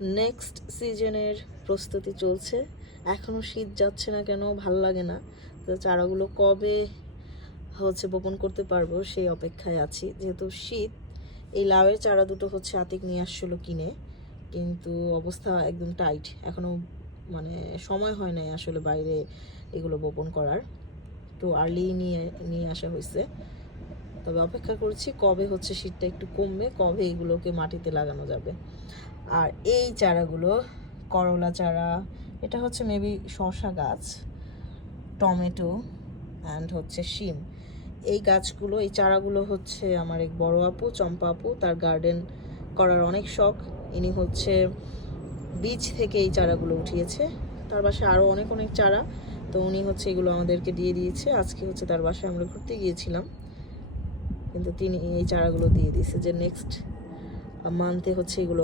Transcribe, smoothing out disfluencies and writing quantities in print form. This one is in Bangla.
নেক্সট সিজনের প্রস্তুতি চলছে। এখনও শীত যাচ্ছে না কেন, ভাল লাগে না। তো চারাগুলো কবে বপন করতে পারবো সেই অপেক্ষায় আছি। যেহেতু শীত, এই লাউয়ের চারা দুটো আতিক নিয়ে আসছিলো কিনে, কিন্তু অবস্থা একদম টাইট। এখনও সময় হয় নাই আসলে বাইরে এগুলো বপন করার, একটু আর্লি নিয়ে আসা হয়েছে। তবে অপেক্ষা করছি কবে শীতটা একটু কমবে, কবে এগুলোকে মাটিতে লাগানো যাবে। আর এই চারাগুলো করলা চারা, এটা মেবি শসা গাছ, টমেটো অ্যান্ড শিম। এই গাছগুলো, এই চারাগুলো আমার এক বড় আপু, চম্পা আপু, তার গার্ডেন করার অনেক শখ। ইনি বীজ থেকে এই চারাগুলো উঠিয়েছে। তার বাসায় আরও অনেক চারা, তো উনি এগুলো আমাদেরকে দিয়ে দিয়েছে। আজকে তার বাসায় আমরা ঘুরতে গিয়েছিলাম, কিন্তু তিনি এই চারাগুলো দিয়ে দিয়েছে যে নেক্সট মান্থে এগুলো